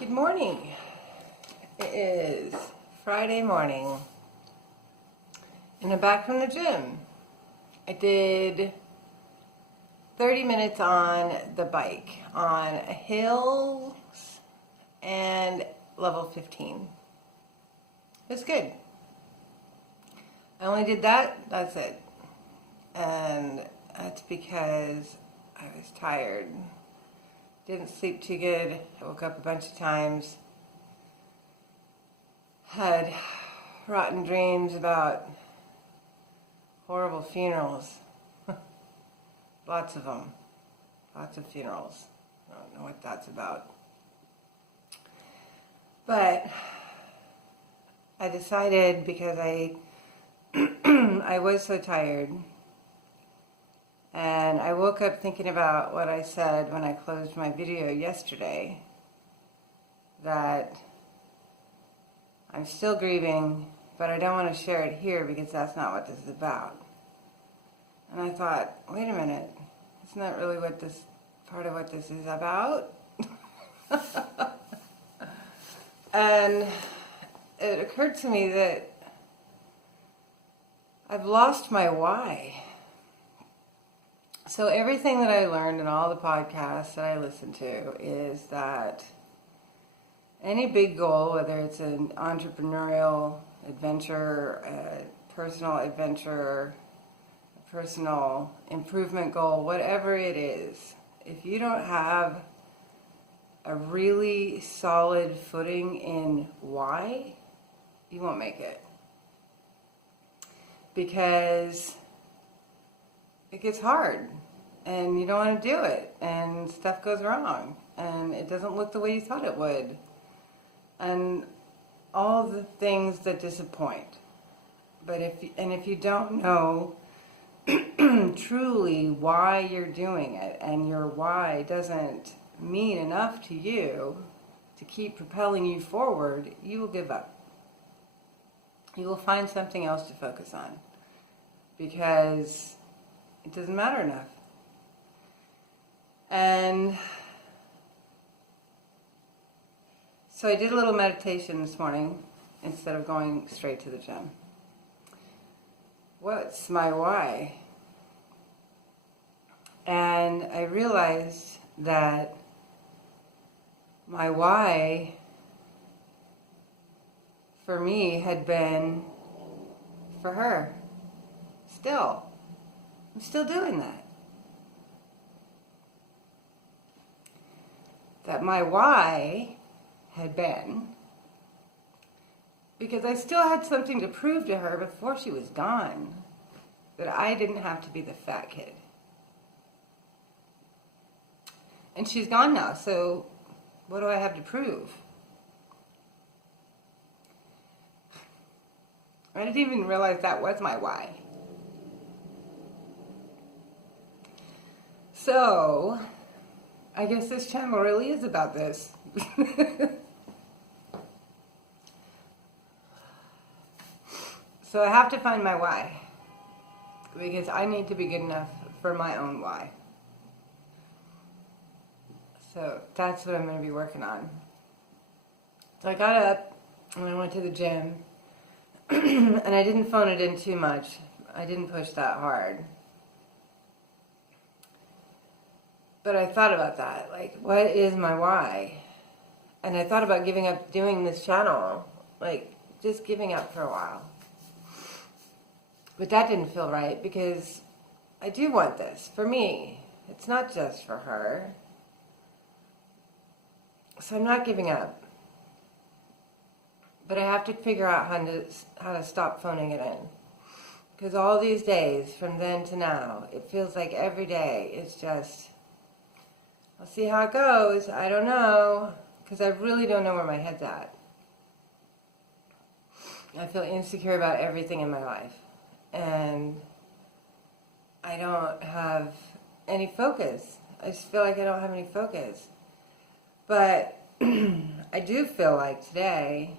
Good morning. It is Friday morning and I'm back from the gym. I did 30 minutes on the bike on hills and level 15. It was good. I only did that's it. And that's because I was tired. Didn't sleep too good. I woke up a bunch of times. Had rotten dreams about horrible funerals. Lots of them. Lots of funerals. I don't know what that's about. But I decided, because I was so tired, and I woke up thinking about what I said when I closed my video yesterday, that I'm still grieving, but I don't want to share it here because that's not what this is about. And I thought, wait a minute, isn't that really what this part of what this is about? And it occurred to me that I've lost my why. So everything that I learned in all the podcasts that I listen to is that any big goal, whether it's an entrepreneurial adventure, a personal adventure, a personal improvement goal, whatever it is, if you don't have a really solid footing in why, you won't make it. Because it gets hard and you don't want to do it and stuff goes wrong and it doesn't look the way you thought it would and all the things that disappoint. But if you don't know truly why you're doing it, and your why doesn't mean enough to you to keep propelling you forward, you will give up. You will find something else to focus on because it doesn't matter enough. And so I did a little meditation this morning instead of going straight to the gym. What's my why? And I realized that my why for me had been for her. I'm still doing that. That my why had been because I still had something to prove to her before she was gone, that I didn't have to be the fat kid. And she's gone now, so what do I have to prove? I didn't even realize that was my why. So, I guess this channel really is about this. So I have to find my why, because I need to be good enough for my own why. So that's what I'm going to be working on. So I got up and I went to the gym and I didn't phone it in too much. I didn't push that hard. But I thought about that, like, what is my why? And I thought about giving up doing this channel, like, just giving up for a while. But that didn't feel right because I do want this for me. It's not just for her. So I'm not giving up. But I have to figure out how to stop phoning it in. Because all these days, from then to now, it feels like every day it's just, I'll see how it goes. I don't know. Because I really don't know where my head's at. I feel insecure about everything in my life. And I don't have any focus. I just feel like I don't have any focus. But I do feel like today,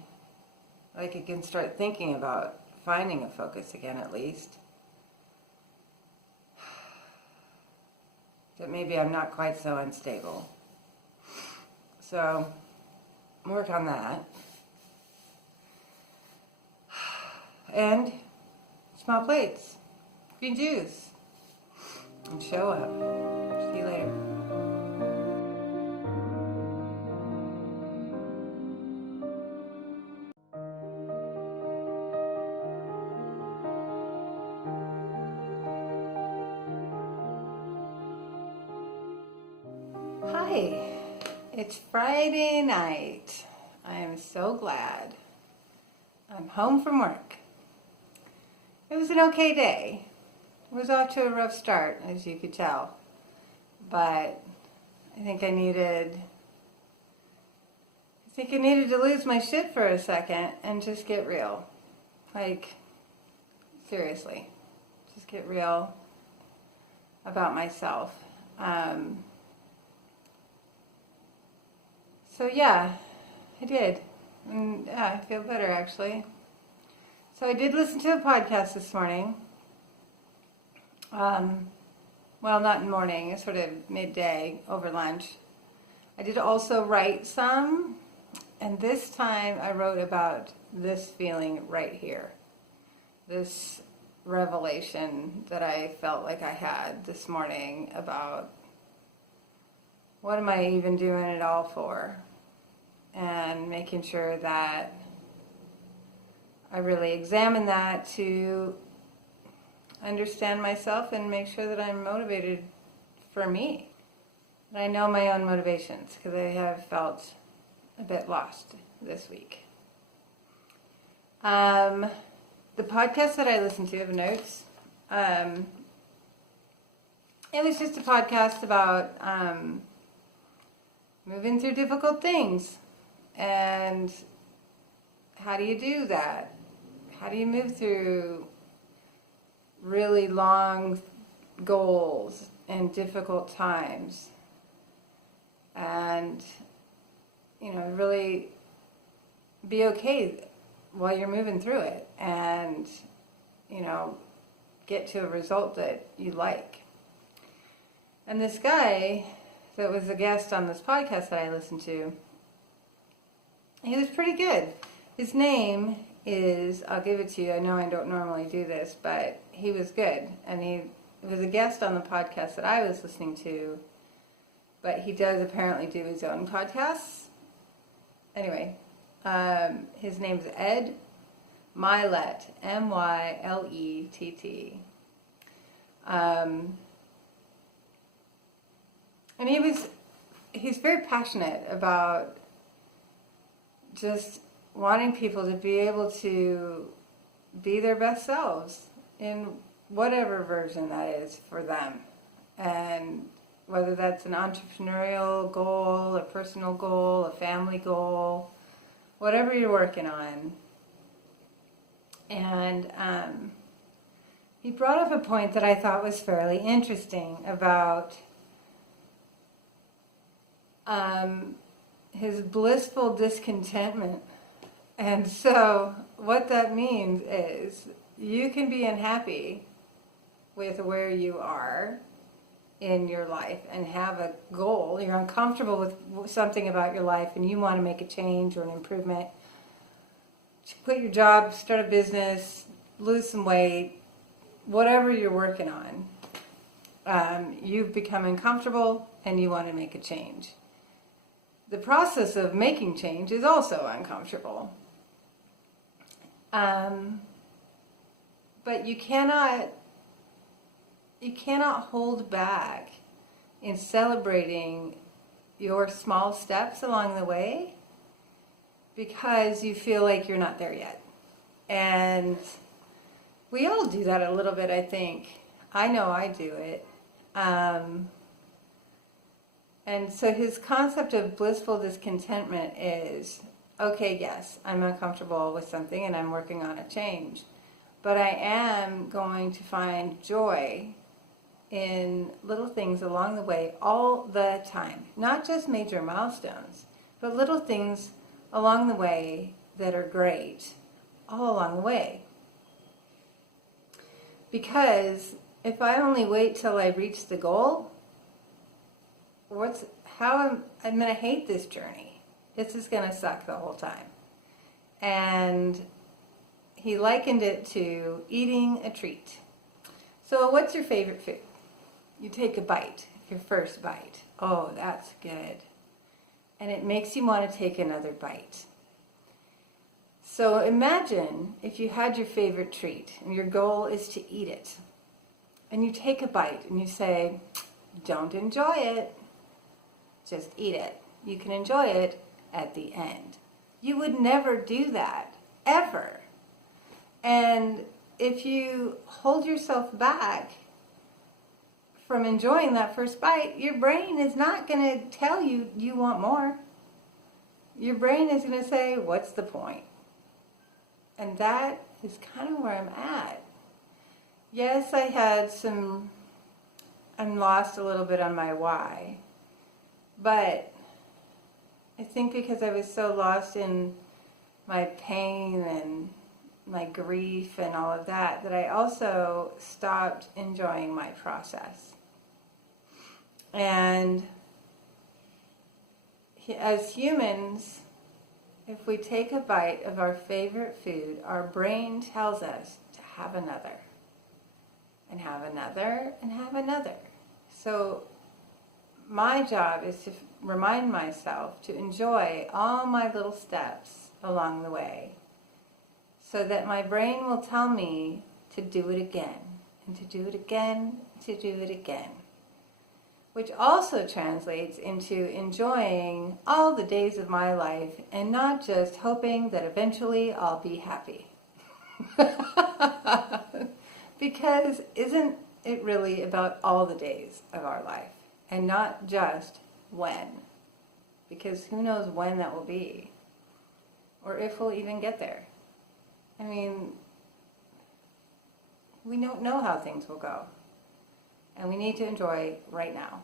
like I can start thinking about finding a focus again at least. That maybe I'm not quite so unstable. So work on that. And small plates, green juice, and show up. See you later. Hi, it's Friday night. I am so glad I'm home from work. It was an okay day. It was off to a rough start, as you could tell. But I think I needed to lose my shit for a second and just get real. Like, seriously. Just get real about myself. So yeah, I did. And yeah, I feel better actually. So I did listen to a podcast this morning. Well, not in the morning, it's sort of midday over lunch. I did also write some, and this time I wrote about this feeling right here. This revelation that I felt like I had this morning about what am I even doing it all for? And making sure that I really examine that to understand myself and make sure that I'm motivated for me. And I know my own motivations because I have felt a bit lost this week. The podcast that I listened to, the notes, it was just a podcast about moving through difficult things. And how do you do that? How do you move through really long goals and difficult times? And, really be okay while you're moving through it and, get to a result that you like. And this guy that was a guest on this podcast that I listened to, he was pretty good. His name is, I'll give it to you, I know I don't normally do this, but he was good. And he was a guest on the podcast that I was listening to, but he does apparently do his own podcasts. Anyway, his name's Ed Mylett, Mylett. And he's very passionate about just wanting people to be able to be their best selves in whatever version that is for them. And whether that's an entrepreneurial goal, a personal goal, a family goal, whatever you're working on. And he brought up a point that I thought was fairly interesting about his blissful discontentment. And so what that means is you can be unhappy with where you are in your life and have a goal. You're uncomfortable with something about your life and you want to make a change or an improvement. Quit your job, start a business, lose some weight, whatever you're working on. You've become uncomfortable and you want to make a change. The process of making change is also uncomfortable. But you cannot hold back in celebrating your small steps along the way because you feel like you're not there yet. And we all do that a little bit, I think. I know I do it. And so his concept of blissful discontentment is, okay, yes, I'm uncomfortable with something and I'm working on a change, but I am going to find joy in little things along the way all the time. Not just major milestones, but little things along the way that are great all along the way. Because if I only wait till I reach the goal, I'm going to hate this journey. It's just going to suck the whole time. And he likened it to eating a treat. So what's your favorite food? You take a bite, your first bite. Oh, that's good. And it makes you want to take another bite. So imagine if you had your favorite treat and your goal is to eat it. And you take a bite and you say, don't enjoy it, just eat it. You can enjoy it at the end. You would never do that, ever. And if you hold yourself back from enjoying that first bite, your brain is not going to tell you you want more. Your brain is going to say, what's the point? And that is kind of where I'm at. Yes, I'm lost a little bit on my why. But I think because I was so lost in my pain and my grief and all of that, that I also stopped enjoying my process. And as humans, if we take a bite of our favorite food, our brain tells us to have another, and have another, and have another. So my job is to remind myself to enjoy all my little steps along the way, so that my brain will tell me to do it again, and to do it again, to do it again. Which also translates into enjoying all the days of my life and not just hoping that eventually I'll be happy. Because isn't it really about all the days of our life and not just when? Because who knows when that will be or if we'll even get there. I mean, we don't know how things will go. And we need to enjoy right now.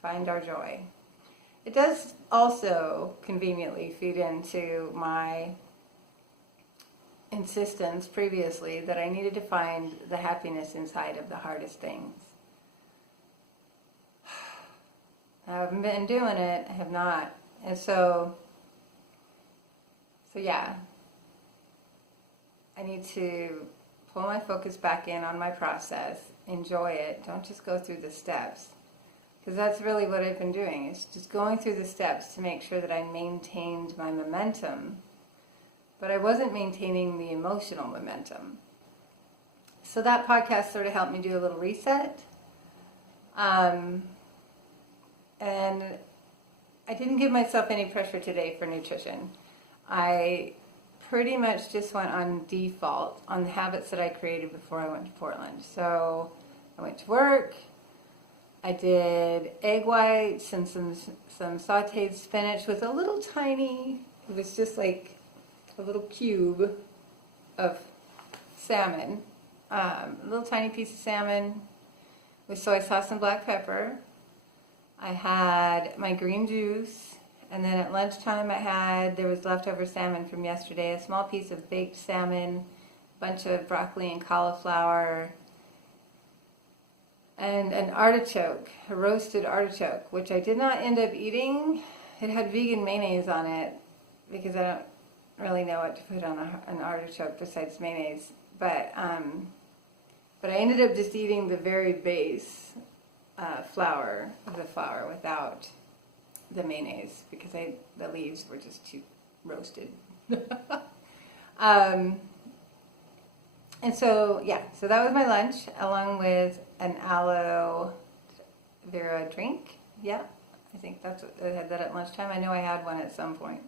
Find our joy. It does also conveniently feed into my insistence previously that I needed to find the happiness inside of the hardest things. I haven't been doing it. I have not. And so yeah. I need to pull my focus back in on my process. Enjoy it. Don't just go through the steps. Because that's really what I've been doing. It's just going through the steps to make sure that I maintained my momentum. But I wasn't maintaining the emotional momentum. So that podcast sort of helped me do a little reset. And I didn't give myself any pressure today for nutrition. I pretty much just went on default on the habits that I created before I went to Portland. So I went to work, I did egg whites and some sauteed spinach with a little tiny, it was just like a little cube of salmon, a little tiny piece of salmon with soy sauce and black pepper. I had my green juice. And then at lunchtime there was leftover salmon from yesterday, a small piece of baked salmon, a bunch of broccoli and cauliflower, and an artichoke, a roasted artichoke, which I did not end up eating. It had vegan mayonnaise on it because I don't really know what to put on an artichoke besides mayonnaise. But I ended up just eating the very base flour of the flour without the mayonnaise because the leaves were just too roasted. And so that was my lunch along with an aloe vera drink. Yeah, I think that's what I had that at lunchtime. I know I had one at some point.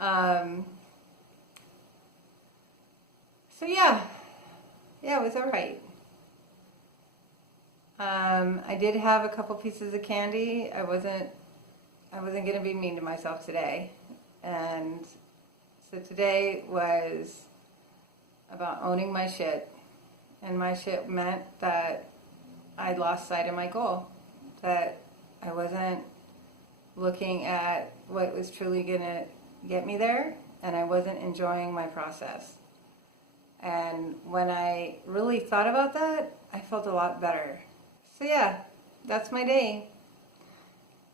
So yeah, it was all right. I did have a couple pieces of candy. I wasn't going to be mean to myself today. And so today was about owning my shit. And my shit meant that I lost sight of my goal. That I wasn't looking at what was truly going to get me there. And I wasn't enjoying my process. And when I really thought about that, I felt a lot better. So yeah, that's my day.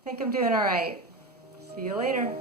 I think I'm doing all right. See you later.